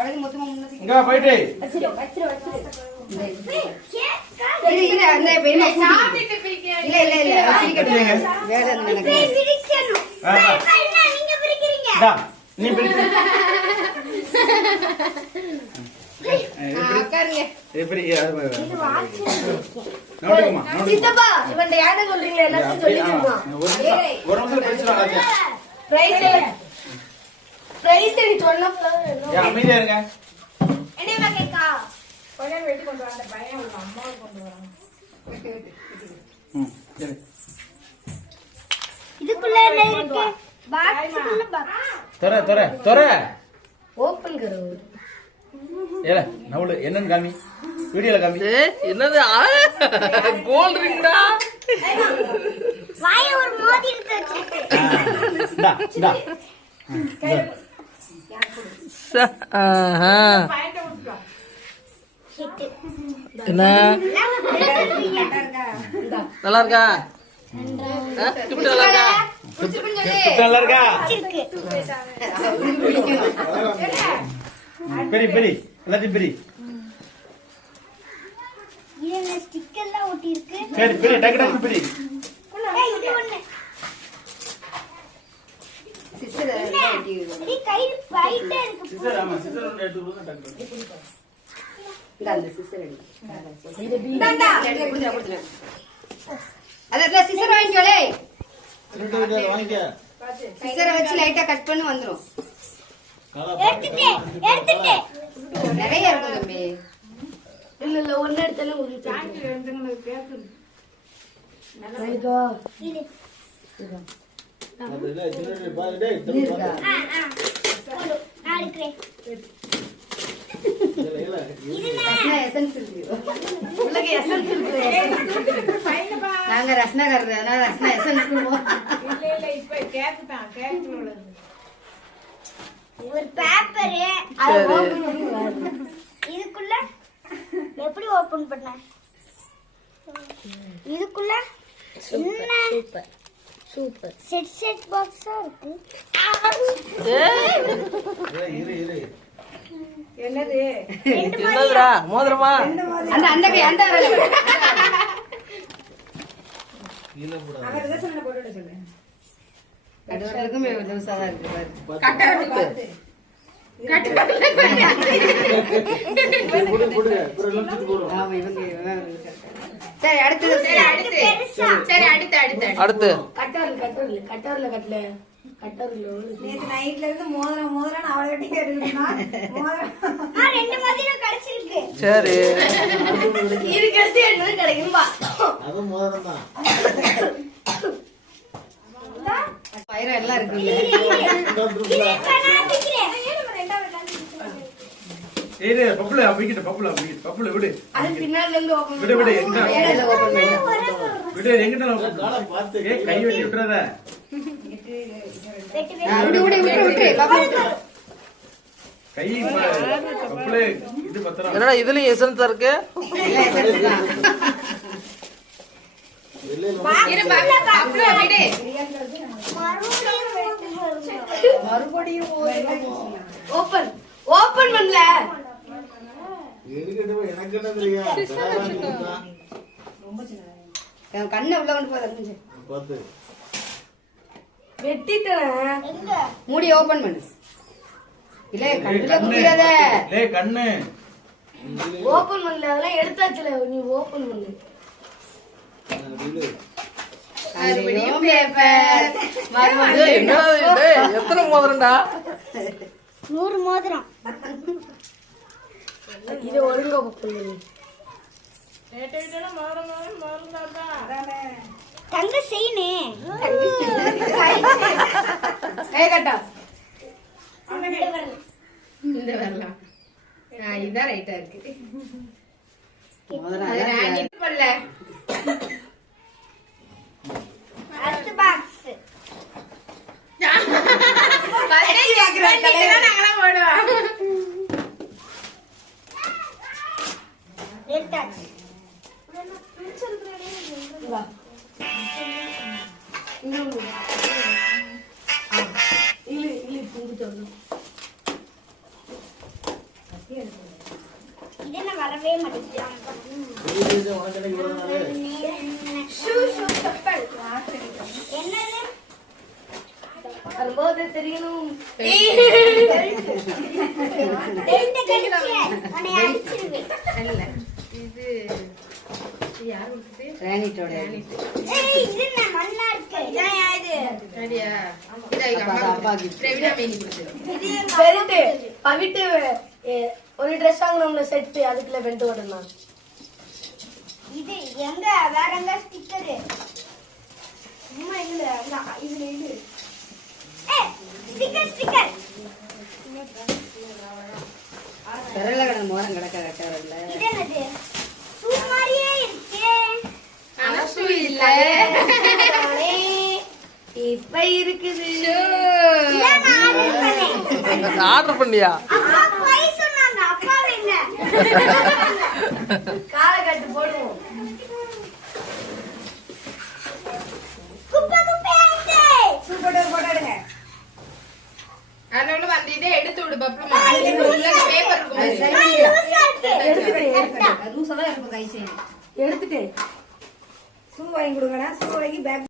அவ்வளவு மொத்தமா முன்னது இங்க போயிட்டு வச்சிரு இல்ல அந்த பெரிய சாப்பிட்டு பிரிக்கணும் இல்ல பிரிக்கணும் வேற எனக்கு பிரிக்கணும் நீங்க பிரிக்கிறீங்க டா நீ பிரி உட்காருங்க எப்படி இது வாட்ச் நோடுமா சித்தப்பா இவன்ட யாரை சொல்றீங்க எல்லாரும் சொல்லிடுமா ஒரு நிமிஷம் பேசலாம் பிரைஸ் நீ சொன்னப்பல ஏன் அமைதியா இருங்க என்னைய கேக்கா கொஞ்சம் வெட்டி கொண்டு வந்த பையன் உங்க அம்மாவை கொண்டு வராங்க சரி இதுக்குள்ள என்ன இருக்கு பாக்ஸ்க்குள்ள பாக்ஸ் தர ஓபன் கரோ ஏல நவுல என்னன்னு காமி வீடியோல காமி என்னது கோல்ட் ட்ரிங்க்டா வாய ஒரு மோதி எடுத்து வச்சிருக்கு டா பையன்ட்ட விட்டுட்டோம் என்ன நல்லா இருக்கா கிஃப்ட் நல்லா இருக்கா நல்லா இருக்கா பெரி எல்லாத்தையும் பெரி இதுல ஸ்டிக்கர்லாம் ஒட்டி இருக்கு சரி பெரி டக்கு பெரி இது ஒண்ணு சிஸ்டர் எல்லாம் ஒட்டி இருக்கு இது கை பைட்டா இருக்கு சிஸ்டர் ஆமா சிஸ்டர் ஒன்னு எடுத்து கொடுங்க டக்கு இந்த அந்த சிஸ்டர் எடுங்க அத சிஸ்டர் வாங்கிக்கோலே வாங்கிக்க சிஸ்டரை வச்சு லைட்டா கட் பண்ணி வந்துரும் எடுத்துட்டே நிறைய இருக்கு தம்பி இல்ல ஒண்ணு எடுத்தாலும் ஒரு சாஞ்சி ரெண்டுங்க கேக்குது நல்லா இது அதுல சின்னது பாரு டேய் இருக்கா நான் எடுக்கிறேன் ரஸ்னா எசன்ஸ் இருக்கு உங்களுக்கு எசன்ஸ் இருக்கு நாங்க ரஸ்னாக்காரர் அதனால ரஸ்னா எசன்ஸ் கொடுப்போம் இல்ல இப்ப கேக்குதான் கேக்கு உள்ளது ஒரு பேப்பர் இதுக்குள்ள எப்படி ஓபன் பண்ண இதுக்குள்ள சூப்பர் செட் பாக்ஸா இருக்கு இரு என்னது என்னதுடா மோதிரமா அந்த கை அந்த அங்க ரிசப்ஷன்ல போட்டுட்டு சொல்லு கடவுளுக்கும் லூசாதான் இருக்கு ஆமா இவங்க சரி அடுத்து அடுத்து கட்டர்ல நேத்து நைட்ல இருந்து மோதிரம் அவளை வெட்டி கேட்டுக்கிட்டா மோதிரம் ரெண்டு மதியம் கிடைச்சிருக்கு சரி இருக்கிறது என்னது கிடைக்கும்பா அது மோதிரம் தான் பயிரம் எல்லாம் இருக்கு ஏய் பப்புல பப்புல விடு அது பின்னால இருந்து ஓபன் விடு எங்க ஓபன் விடு எங்கடா கால பாத்து ஏய் கை வெட்டி விட்டுறத விட்டு கை பப்புல இது பத்திரம் என்னடா இதுலயும் எசன்ஸ் இருக்கு மறுபடியும் ஓபன் பண்ணல கண்ணை உள்ள கொண்டு போய் வெட்டிட்டேன் மூடி ஓபன் பண்ணு இல்ல கண்ணுல குத்திராத டேய் கண்ணு ஓபன் பண்ணல அதெல்லாம் எடுத்தாச்சுல நீ ஓபன் பண்ணு மறுபடியும் பேப்பர் ஏய், என்னடா இது? டேய், எத்தனை மோதிரம்டா 100 மோதிரம் இது ஒழுங்கா பண்ணு தங்க செய்யனே கை கட்டா இந்த வரலாம் இதான் ரைட்டா இருக்கு பண்ணல அடுத்த பாக்ஸ் இது என்ன வரவே மாட்டேங்குது. செப்பல். என்னது? வரும்போது தெரியணும். பெல்ட் கடிச்சேன். உன்னை அடிச்சிருவேன். கிரானைட்டோட. ஏய், இது என்ன மண்ணா இருக்கு? அப்பா gift. இது எங்க பெல்ட் பவிட்டு ஒரு ட்ரெஸ் வாங்கினோம்ல செட் அதுக்குள்ள பெல்ட் ஓடணும். இது எங்க வேற எங்க ஸ்டிக்கரு? சும்மா இல்ல இதுல இது. ஸ்டிக்கர். விரல்ல கிடந்த மோதிரம் கிடக்க கட்டவரல. இது என்னது? ஷூ மாதிரியே இருக்கே. இப்ப இருக்குது. இதான் நான் ஆர்டர் பண்ணேன். ஆர்டர் பண்ணியா? அப்பா போய் சொன்னாங்க. அப்பா என்ன? காலை கட்டு போடுவோம். குப்பை ஆயிடுச்சு. சூப்பர் போட்டாடுங்க. அதனால வந்து இதை எடுத்து விடு பப்ளமா. உள்ள பேப்பர் இருக்கும். லூசா இருக்கு. லூசா தான் இருக்கும் கை செய்யணும். எடுத்துட்டேன். ஷூ வாங்கி கொடுங்கண்ணா. ஷூ வாங்கி பேக்